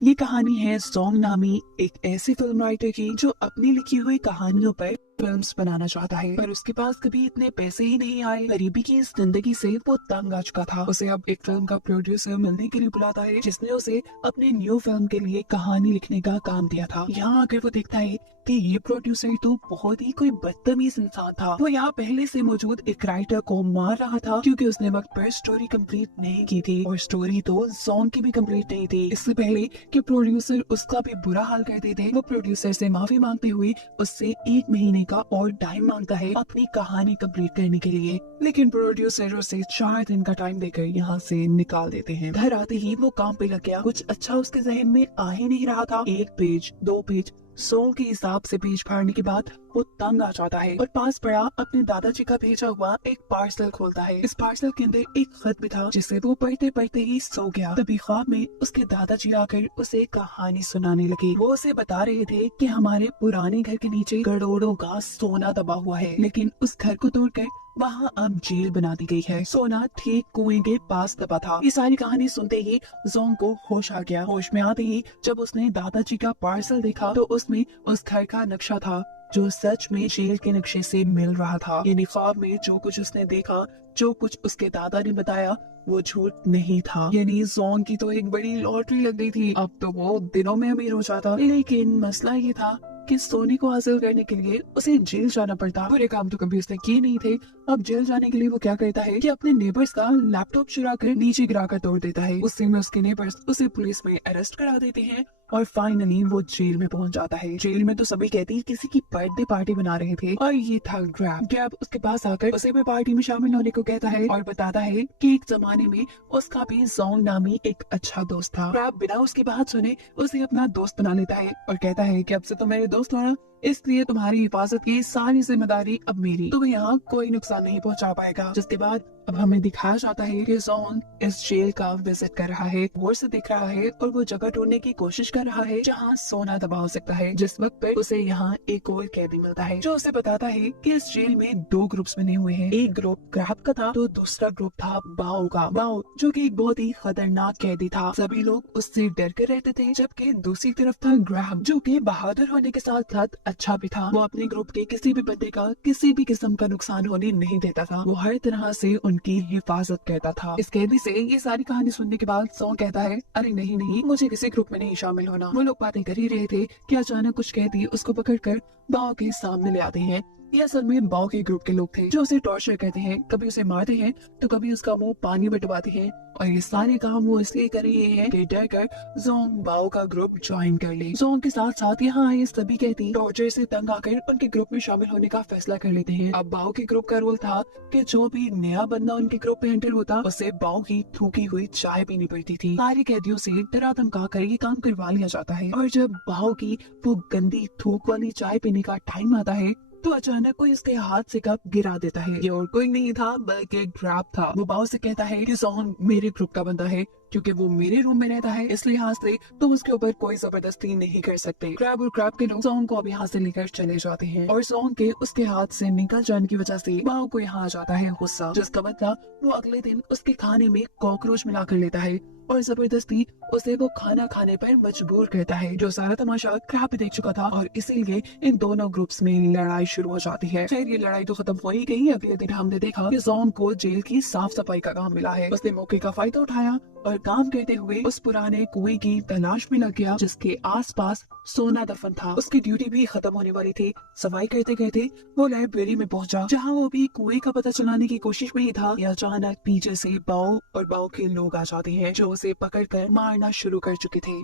ये कहानी है जोंग नामी एक ऐसी फिल्म राइटर की जो अपनी लिखी हुई कहानियों पर फिल्म्स बनाना चाहता है, पर उसके पास कभी इतने पैसे ही नहीं आए। गरीबी की इस जिंदगी से वो तंग आ चुका था। उसे अब एक फिल्म का प्रोड्यूसर मिलने के लिए बुलाता है, जिसने उसे अपने न्यू फिल्म के लिए कहानी लिखने का काम दिया था। यहाँ आकर वो देखता है कि ये प्रोड्यूसर तो बहुत ही कोई बदतमीज इंसान था। वो यहाँ पहले से मौजूद एक राइटर को मार रहा था क्योंकि उसने वक्त पर स्टोरी कंप्लीट नहीं की थी, और स्टोरी तो जोंग की भी कंप्लीट नहीं थी। इससे पहले कि प्रोड्यूसर उसका भी बुरा हाल कर देते, वो प्रोड्यूसर से माफी मांगते हुए उससे 1 महीने का और टाइम मांगता है अपनी कहानी कंप्लीट करने के लिए। लेकिन प्रोड्यूसर उसे 4 दिन का टाइम देकर यहाँ से निकाल देते हैं। घर आते ही वो काम पे लग गया। कुछ अच्छा उसके जहन में आ ही नहीं रहा था। 1 पेज 2 पेज 100 के हिसाब से पेज फाड़ने के बाद वो तंग आ जाता है और पास पड़ा अपने दादाजी का भेजा हुआ एक पार्सल खोलता है। इस पार्सल के अंदर एक खत भी था, जिसे वो पढ़ते पढ़ते ही सो गया। तभी ख्वाब में उसके दादाजी आकर उसे कहानी सुनाने लगे। वो उसे बता रहे थे कि हमारे पुराने घर के नीचे करोड़ों का सोना दबा हुआ है, लेकिन उस घर को तोड़कर वहाँ अब जेल बना दी गई है। सोना ठीक कुएं के पास दबा था। ये सारी कहानी सुनते ही जोंग को होश आ गया। होश में आते ही जब उसने दादाजी का पार्सल देखा तो उसमें उस घर का नक्शा था जो सच में जेल के नक्शे से मिल रहा था। यानी ख्वाब में जो कुछ उसने देखा, जो कुछ उसके दादा ने बताया, वो झूठ नहीं था। यानी जोंग की तो एक बड़ी लॉटरी लग गई थी। अब तो वो दिनों में अमीर हो जाता। लेकिन मसला ये था कि सोने को हासिल करने के लिए उसे जेल जाना पड़ता। बुरे काम तो कभी उसने किए नहीं थे। अब जेल जाने के लिए वो क्या करता है कि अपने नेबर्स का लैपटॉप चुरा कर नीचे गिरा कर तोड़ देता है। उससे में उसके नेबर्स उसे पुलिस में अरेस्ट करा देते हैं और फाइनली वो जेल में पहुंच जाता है। जेल में तो सभी कहते हैं किसी की बर्थडे पार्टी बना रहे थे, और ये था ग्रैब। ग्रैब उसके पास आकर उसे भी पार्टी में शामिल होने को कहता है और बताता है कि एक जमाने में उसका भी जोंग नामी एक अच्छा दोस्त था। ग्रैब बिना उसकी बात सुने उसे अपना दोस्त बना लेता है और कहता है कि अब से तो मेरे दोस्त हो ना, इसलिए तुम्हारी हिफाजत की सारी जिम्मेदारी अब मेरी। तुम्हें यहाँ कोई नुकसान नहीं पहुँचा पाएगा। जिसके बाद अब हमें दिखाया जाता है कि जोंग इस जेल का विजिट कर रहा है, गौर से देख रहा है और वो जगह ढूंढने की कोशिश कर रहा है जहाँ सोना दबा हो सकता है। जिस वक्त पर उसे यहाँ एक और कैदी मिलता है जो उसे बताता है कि इस जेल में 2 ग्रुप्स बने हुए हैं। एक ग्रुप ग्रैब का था तो दूसरा ग्रुप था बाओ का। बाओ जो कि एक बहुत ही खतरनाक कैदी था। सभी लोग उससे डर कर रहते थे, जबकि दूसरी तरफ था ग्रैब जो कि बहादुर होने के साथ साथ अच्छा भी था। वो अपने ग्रुप के किसी भी बंदे का किसी भी किस्म का नुकसान होने नहीं देता था। वो हर तरह से उनकी हिफाजत करता था। इस कैदी से ये सारी कहानी सुनने के बाद जोंग कहता है, अरे नहीं नहीं, मुझे किसी ग्रुप में नहीं शामिल होना। वो लोग बातें कर ही रहे थे कि अचानक कुछ कैदी उसको पकड़कर बाओ के सामने ले आते हैं। ये असल में बाओ के ग्रुप के लोग थे जो उसे टॉर्चर करते हैं, कभी उसे मारते हैं तो कभी उसका मुंह पानी में डुबाते हैं, और ये सारे काम वो इसलिए कर रहे हैं कि डर कर जोंग बाओ का ग्रुप ज्वाइन कर ले। जोंग के साथ साथ यहाँ आए सभी कहती टॉर्चर से तंग आकर उनके ग्रुप में शामिल होने का फैसला कर लेते हैं। अब बाओ के ग्रुप का रोल था कि जो भी नया बंदा उनके ग्रुप में एंटर होता उसे बाओ की थूकी हुई चाय पीनी पड़ती थी। सारे कैदियों से डरा धमका कर ये काम करवा लिया जाता है, और जब बाओ की वो गंदी थूक वाली चाय पीने का टाइम आता है तो अचानक कोई उसके हाथ से कप गिरा देता है। ये और कोई नहीं था बल्कि ग्रैब था। वो बाओ से कहता है कि जोंग मेरे ग्रुप का बंदा है, क्योंकि वो मेरे रूम में रहता है, इसलिए यहाँ से तुम उसके ऊपर कोई जबरदस्ती नहीं कर सकते। ग्रैब और ग्रैब के लोग जोंग को अब यहाँ से लेकर चले जाते हैं, और जोंग के उसके हाथ से निकल जाने की वजह से बाओ को यहाँ आ जाता है गुस्सा, जिसका मतलब वो अगले दिन उसके खाने में कॉकरोच मिला कर लेता है और जबरदस्ती उसे वो खाना खाने पर मजबूर करता है। जो सारा तमाशा ग्रैब देख चुका था, और इसीलिए इन दोनों ग्रुप्स में लड़ाई शुरू हो जाती है। खैर ये लड़ाई तो खत्म हो ही गई। अगले दिन हमने देखा कि जोंग को जेल की साफ सफाई का काम मिला है। उसने मौके का फायदा उठाया और काम करते हुए उस पुराने कुएं की तलाश में लग गया जिसके आसपास सोना दफन था। उसकी ड्यूटी भी खत्म होने वाली थी। सफाई करते करते वो लाइब्रेरी में पहुंचा, जहां वो भी कुएं का पता चलाने की कोशिश में ही था कि अचानक पीछे से बाओ और बाओ के लोग आ जाते हैं जो उसे पकड़कर मारना शुरू कर चुके थे।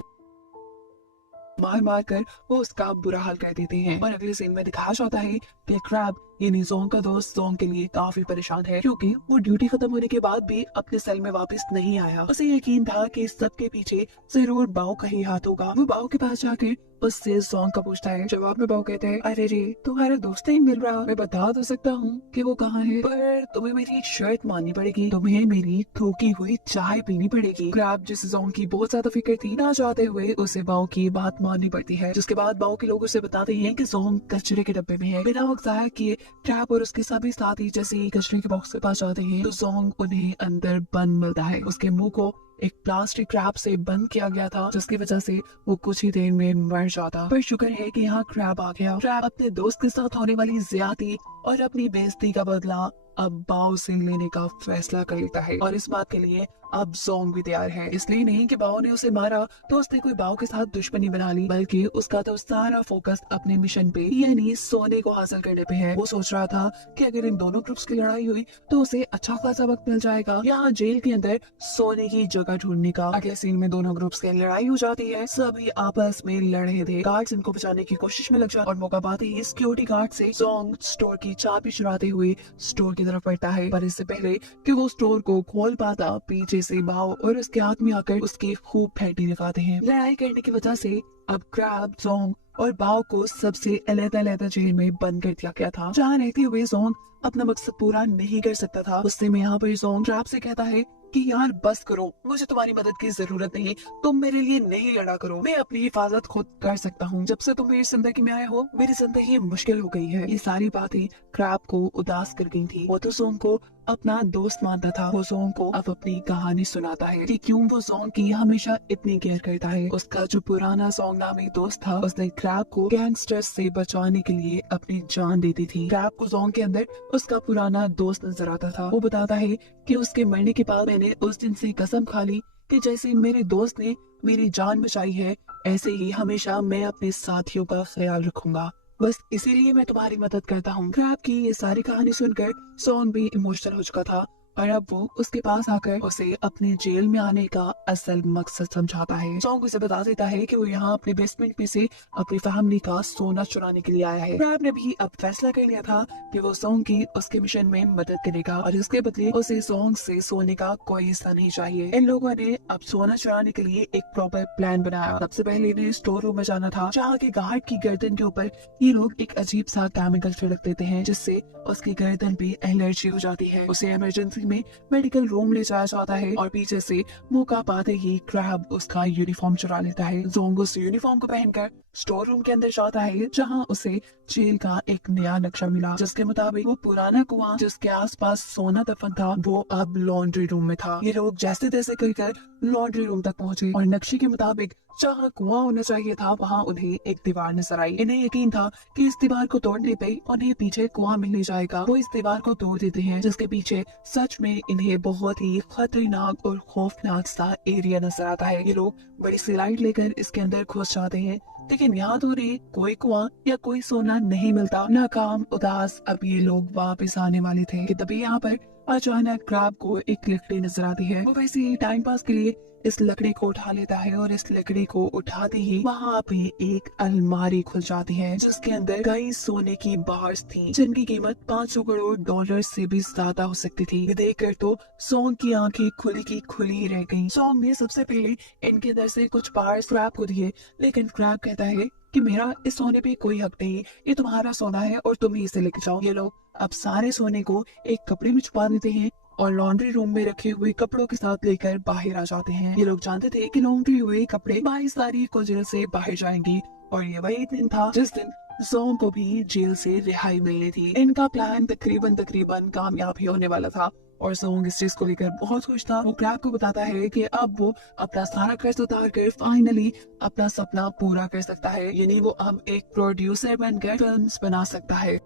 मार मार कर वो उसका बुरा हाल कर देते हैं, और अगले सीन में दिखाया जाता है कि ग्रैब यानी जोंग का दोस्त जोंग के लिए काफी परेशान है, क्योंकि वो ड्यूटी खत्म होने के बाद भी अपने सेल में वापस नहीं आया। उसे यकीन था कि इस सब के पीछे जरूर बाओ का ही हाथ होगा। वो बाओ के पास जाकर उससे जोंग का पूछता है। जवाब में बाओ कहते हैं, अरे रे तुम्हारा दोस्त नहीं मिल रहा। मैं बता तो सकता हूँ कि वो कहाँ है, पर तुम्हें मेरी शर्त माननी पड़ेगी, तुम्हें मेरी थूकी हुई चाय पीनी पड़ेगी। ग्रैब जिस जोंग की बहुत ज्यादा फिक्र थी, ना चाहते हुए उसे बाओ की बात माननी पड़ती है। जिसके बाद बाओ के लोग उसे बताते हैं कि जोंग कचरे के डब्बे में है। बिना वक्त जाया किए ग्रैब और उसके सभी साथी जैसे ही कचरे के बॉक्स के पास जाते हैं तो जोंग उन्हें अंदर बंद मिलता है। उसके मुंह को एक प्लास्टिक रैप से बंद किया गया था, जिसकी वजह से वो कुछ ही देर में मर जाता। पर शुक्र है कि यहाँ क्रैब आ गया। क्रैब अपने दोस्त के साथ होने वाली ज्यादती और अपनी बेइज्जती का बदला अब बाओ से लेने का फैसला कर लेता है, और इस बात के लिए अब जोंग भी तैयार है। इसलिए नहीं कि बाओ ने उसे मारा तो उसने कोई बाओ के साथ दुश्मनी बना ली, बल्कि उसका तो सारा फोकस अपने मिशन पे यानी सोने को हासिल करने पे है। वो सोच रहा था कि अगर इन दोनों ग्रुप्स की लड़ाई हुई तो उसे अच्छा खासा वक्त मिल जाएगा यहाँ जेल के अंदर सोने की जगह ढूंढने का। अगले सीन में दोनों ग्रुप्स की लड़ाई हो जाती है। सभी आपस में लड़ रहे थे। गार्ड्स इनको बचाने की कोशिश में लग जाते और मौका पाते ही सिक्योरिटी गार्ड से जोंग स्टोर की चाबी चुराते हुए स्टोर की तरफ बढ़ता है। पर इससे पहले कि वो स्टोर को खोल पाता, पीछे से बाओ और उसके आदमी आकर उसकी खूब फैटी दिखाते हैं। लड़ाई करने की वजह से अब क्रैब, जोंग और बाओ को सबसे अलग-अलग जेल में बंद कर दिया गया था, जहाँ रहते हुए जोंग अपना मकसद पूरा नहीं कर सकता था। उससे में यहाँ पर जोंग क्रैब से कहता है कि यार बस करो, मुझे तुम्हारी मदद की जरूरत नहीं, तुम मेरे लिए नहीं लड़ा करो, मैं अपनी हिफाजत खुद कर सकता हूँ। जब से तुम मेरी जिंदगी में आए हो मेरी जिंदगी मुश्किल हो गई है। ये सारी बातें क्रैब को उदास कर गई थी। वो तो जोंग को अपना दोस्त मानता था। वो जोंग को अब अपनी कहानी सुनाता है कि क्यों वो जोंग की हमेशा इतनी केयर करता है। उसका जो पुराना जोंग नामी दोस्त था, उसने क्रैब को गैंगस्टर्स से बचाने के लिए अपनी जान दे दी थी। क्रैब को जोंग के अंदर उसका पुराना दोस्त नजर आता था। वो बताता है कि उसके मरने के बाद मैंने उस दिन से कसम खा ली कि जैसे मेरे दोस्त ने मेरी जान बचाई है, ऐसे ही हमेशा मैं अपने साथियों का ख्याल रखूंगा। बस इसीलिए मैं तुम्हारी मदद करता हूँ। क्रैब की ये सारी कहानी सुनकर जोंग भी इमोशनल हो चुका था, और अब वो उसके पास आकर उसे अपने जेल में आने का असल मकसद समझाता है। जोंग उसे बता देता है कि वो यहाँ अपने बेसमेंट में से अपनी फैमिली का सोना चुराने के लिए आया है। क्रैब ने भी अब फैसला कर लिया था कि वो जोंग की उसके मिशन में मदद करेगा, और इसके बदले उसे जोंग से सोने का कोई हिस्सा नहीं चाहिए। इन लोगों ने अब सोना चुराने के लिए एक प्रॉपर प्लान बनाया। सबसे पहले इन्हें स्टोर रूम में जाना था, जहाँ के गार्ड की गर्दन के ऊपर ये लोग एक अजीब सा केमिकल छिड़क देते हैं, जिससे उसकी गर्दन पे एलर्जी हो जाती है। उसे इमरजेंसी में मेडिकल रूम ले जाया जाता है, और पीछे से मौका पाते ही क्रैब उसका यूनिफॉर्म चुरा लेता है। जोंग उस यूनिफॉर्म को पहनकर स्टोर रूम के अंदर जाता है, जहां उसे जेल का एक नया नक्शा मिला, जिसके मुताबिक वो पुराना कुआं जिसके आसपास सोना दफन था वो अब लॉन्ड्री रूम में था। ये लोग जैसे तैसे कर लॉन्ड्री रूम तक पहुंचे, और नक्शे के मुताबिक जहाँ कुआं होना चाहिए था वहाँ उन्हें एक दीवार नजर आई। इन्हें यकीन था कि इस दीवार को तोड़ने पे उन्हें पीछे कुआं मिलने जाएगा। वो इस दीवार को तोड़ देते हैं, जिसके पीछे सच में इन्हें बहुत ही खतरनाक और खौफनाक सा एरिया नजर आता है। ये लोग बड़ी सी लाइट लेकर इसके अंदर घुस जाते हैं, लेकिन यहाँ तो उन्हें कोई कुआं या कोई सोना नहीं मिलता। नाकाम, उदास अब ये लोग वापस आने वाले थे कि तभी यहाँ पर अचानक क्रैब को एक लकड़ी नजर आती है। वो वैसे ही टाइम पास के लिए इस लकड़ी को उठा लेता है, और इस लकड़ी को उठाते ही वहाँ पे एक अलमारी खुल जाती है, जिसके अंदर कई सोने की बार्स थी, जिनकी कीमत 500 करोड़ डॉलर से भी ज्यादा हो सकती थी। ये देखकर तो जोंग की आंखें खुली की खुली ही रह गईं। जोंग ने सबसे पहले इनके अंदर से कुछ बार्स क्रैब को दिए, लेकिन क्रैब कहता है कि मेरा इस सोने पे कोई हक नहीं, ये तुम्हारा सोना है और तुम ही इसे लेके जाओ। ये लोग अब सारे सोने को एक कपड़े में छुपा देते हैं और लॉन्ड्री रूम में रखे हुए कपड़ों के साथ लेकर बाहर आ जाते हैं। ये लोग जानते थे कि लॉन्ड्री हुए कपड़े 22 तारीख को जेल से बाहर जाएंगे, और ये वही दिन था जिस दिन जोंग को भी जेल से रिहाई मिलनी थी। इनका प्लान तकरीबन कामयाब ही होने वाला था, और जोंग इस चीज को लेकर बहुत खुश था। वो क्रैब को बताता है कि अब वो अपना सारा कर्ज उतार कर फाइनली अपना सपना पूरा कर सकता है, यानी वो अब एक प्रोड्यूसर बनकर फिल्म्स बना सकता है।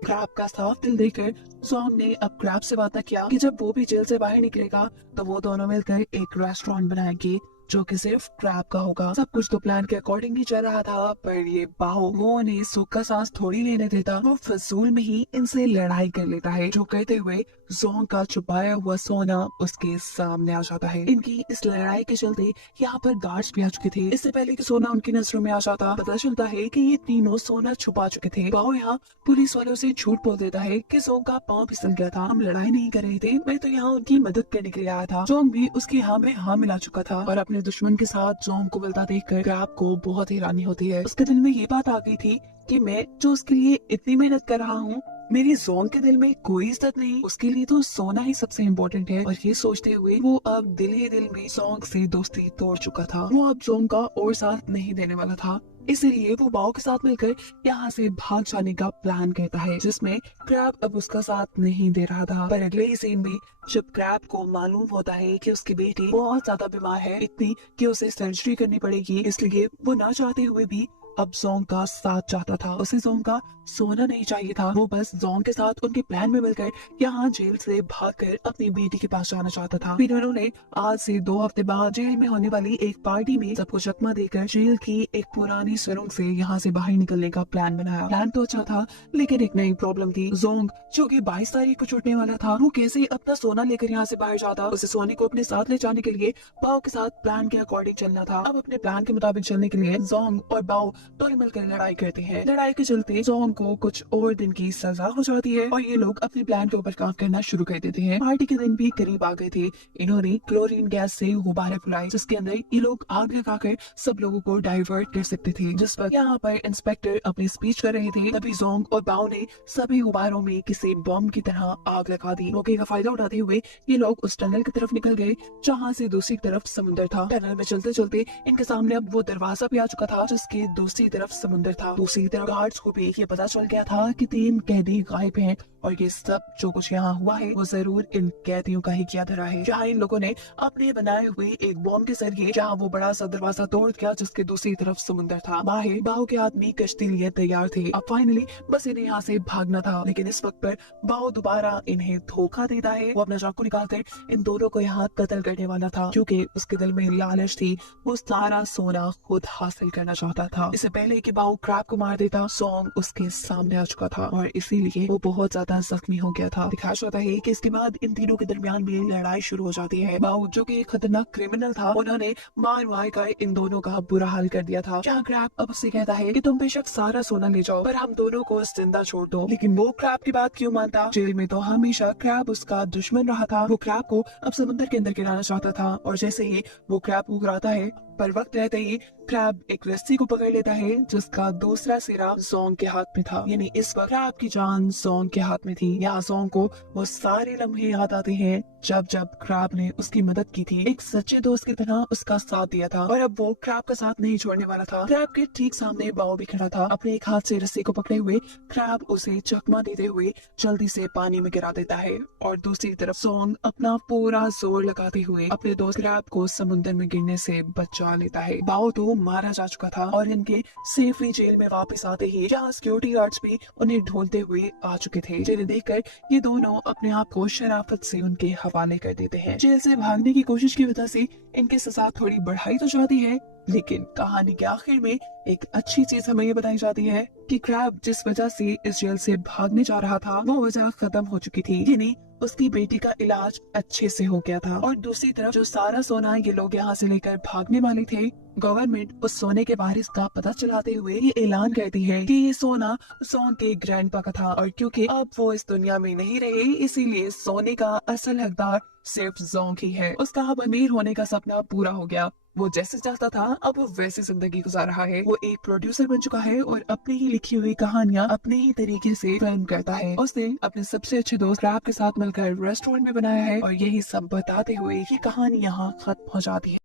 क्रैब का साफ दिल देखकर जोंग ने अब क्रैब से वादा किया कि जब वो भी जेल से बाहर निकलेगा तो वो दोनों मिलकर एक रेस्टोरेंट बनाएंगे, जो कि सिर्फ क्रैब का होगा। सब कुछ तो प्लान के अकॉर्डिंग ही चल रहा था, पर ये बाहो वो उन्हें सुख का सांस थोड़ी लेने देता। वो फजूल में ही इनसे लड़ाई कर लेता है, जो कहते हुए जोंग का छुपाया हुआ सोना उसके सामने आ जाता है। इनकी इस लड़ाई के चलते यहाँ पर गार्ड्स भी आ चुके थे। इससे पहले कि सोना उनकी नजरों में आ जाता, पता चलता है कि ये तीनों सोना छुपा चुके थे। बाहो यहाँ पुलिस वालों से झूठ बोल देता है कि जोंग का पाँव फिसल गया था, हम लड़ाई नहीं कर रहे थे, मैं तो यहाँ उनकी मदद करने के लिए आया था। जोंग भी उसकी हाँ में हाँ मिला चुका था, और अपने दुश्मन के साथ जोंग को मिलता देखकर क्रैब को बहुत हैरानी होती है। उसके दिल में ये बात आ गई थी कि मैं जो उसके लिए इतनी मेहनत कर रहा हूँ मेरे जोंग के दिल में कोई इज्जत नहीं, उसके लिए तो सोना ही सबसे इम्पोर्टेंट है। और ये सोचते हुए वो अब दिल ही दिल में जोंग से दोस्ती तोड़ चुका था। वो अब जोंग का और साथ नहीं देने वाला था, इसलिए वो बाओ के साथ मिलकर यहाँ से भाग जाने का प्लान करता है, जिसमें क्रैब अब उसका साथ नहीं दे रहा था। पर अगले ही सीन में जब क्रैब को मालूम होता है कि उसकी बेटी बहुत ज्यादा बीमार है, इतनी कि उसे सर्जरी करनी पड़ेगी, इसलिए वो ना चाहते हुए भी अब जोंग का साथ चाहता था। उसे जोंग का सोना नहीं चाहिए था, वो बस जोंग के साथ उनके प्लान में मिलकर यहाँ जेल से भागकर अपनी बेटी के पास जाना चाहता था। फिर उन्होंने आज से 2 हफ्ते बाद जेल में होने वाली एक पार्टी में सबको चकमा देकर जेल की एक पुरानी सुरंग से यहाँ से बाहर निकलने का प्लान बनाया। प्लान तो अच्छा था, लेकिन एक नई प्रॉब्लम थी। जोंग जो कि 22 तारीख को छूटने वाला था, वो कैसे अपना सोना लेकर यहाँ से बाहर जाता। उसे सोने को अपने साथ ले जाने के लिए बाओ के साथ प्लान के अकॉर्डिंग चलना था। अब अपने प्लान के मुताबिक चलने के लिए जोंग और बाओ दोनों मिलकर लड़ाई करते हैं। लड़ाई के चलते जोंग को कुछ और दिन की सजा हो जाती है और ये लोग अपने प्लान के ऊपर काम करना शुरू कर देते हैं। पार्टी के दिन भी करीब आ गए थे। इन्होंने क्लोरीन गैस से गुब्बारे फुलाए, जिसके अंदर ये लोग आग लगाकर सब लोगों को डाइवर्ट कर सकते थे। जिस वक्त यहाँ पर इंस्पेक्टर अपनी स्पीच कर रहे थे, तभी जोंग और बाओ ने सभी गुब्बारों में किसी बम की तरह आग लगा दी। मौके का फायदा उठाते हुए ये लोग उस टनल की तरफ निकल गए जहाँ से दूसरी तरफ समुद्र था। टनल में चलते चलते इनके सामने अब वो दरवाजा भी आ चुका था, जिसके दूसरी तरफ समुद्र था। दूसरी तरफ गार्ड्स को भी ये पता चल गया था कि 3 कैदी गायब हैं और ये सब जो कुछ यहाँ हुआ है वो जरूर इन कैदियों का ही किया धरा है। जहाँ इन लोगों ने अपने बनाए हुए एक बॉम्ब के जरिए जहाँ वो बड़ा सा दरवाजा तोड़ दिया, जिसके दूसरी तरफ समुद्र था। बाहर बाओ के आदमी कश्ती लिए तैयार थे। अब फाइनली बस इन्हें यहाँ से भागना था, लेकिन इस वक्त पर बाओ दोबारा इन्हें धोखा देता है। वो अपना चाकू निकालकर इन दोनों को यहाँ कत्ल करने वाला था, क्योंकि उसके दिल में लालच थी। वो सारा सोना खुद हासिल करना चाहता था। इससे पहले कि बाओ क्रैब को मार देता, जोंग उसके सामने आ चुका था और इसीलिए वो बहुत ज्यादा जख्मी हो गया था। दिखाया जाता है कि इसके बाद इन तीनों के दरमियान भी लड़ाई शुरू हो जाती है। बाओ जो कि एक खतरनाक क्रिमिनल था, उन्होंने मार कर इन दोनों का बुरा हाल कर दिया था। जहाँ क्रैब अब उससे कहता है कि तुम बेशक सारा सोना ले जाओ, पर हम दोनों को जिंदा छोड़ दो। लेकिन वो क्रैब की बात क्यों मानता? जेल में तो हमेशा क्रैब उसका दुश्मन रहा था। वो क्रैब को अब समुद्र के अंदर गिराना चाहता था और जैसे ही वो क्रैब को गिराता है, पर वक्त रहते ही क्रैब एक रस्सी को पकड़ लेता है, जिसका दूसरा सिरा जोंग के हाथ में था। यानी इस वक्त क्रैब की जान जोंग के हाथ में थी। यहाँ जोंग को वो सारे लम्हे याद आते हैं जब जब क्रैब ने उसकी मदद की थी, एक सच्चे दोस्त की तरह उसका साथ दिया था। और अब वो क्रैब का साथ नहीं छोड़ने वाला था। क्रैब के ठीक सामने बाओ भी खड़ा था, अपने एक हाथ से रस्सी को पकड़े हुए। क्रैब उसे चकमा देते हुए जल्दी से पानी में गिरा देता है और दूसरी तरफ जोंग अपना पूरा जोर लगाते हुए अपने दोस्त क्रैब को समुद्र में गिरने से बचा लेता है। बाओ तो मारा जा चुका था और इनके सेफली जेल में वापस आते ही जहाँ सिक्योरिटी गार्ड्स भी उन्हें ढूंढते हुए आ चुके थे, जिन्हें देखकर ये दोनों अपने आप को शराफत से उनके हवाले कर देते हैं। जेल से भागने की कोशिश की वजह से इनकी सजा थोड़ी बढ़ाई तो जाती है, लेकिन कहानी के आखिर में एक अच्छी चीज हमें ये बताई जाती है कि क्रैब जिस वजह से इस जेल से भागने जा रहा था, वो वजह खत्म हो चुकी थी। यानी उसकी बेटी का इलाज अच्छे से हो गया था। और दूसरी तरफ जो सारा सोना ये लोग यहाँ से लेकर भागने वाले थे, गवर्नमेंट उस सोने के वारिस का पता चलाते हुए ये ऐलान करती है कि ये सोना जोंग के ग्रैंडपा का था और क्योंकि अब वो इस दुनिया में नहीं रहे, इसीलिए सोने का असल हकदार सिर्फ जोंग ही है। उसका अब अमीर होने का सपना पूरा हो गया। वो जैसे चाहता था अब वो वैसे जिंदगी गुजार रहा है। वो एक प्रोड्यूसर बन चुका है और अपनी ही लिखी हुई कहानियां अपने ही तरीके से फिल्म करता है। उसने अपने सबसे अच्छे दोस्त क्रैब के साथ मिलकर रेस्टोरेंट में बनाया है और यही सब बताते हुए ये कहानी यहाँ खत्म हो जाती है।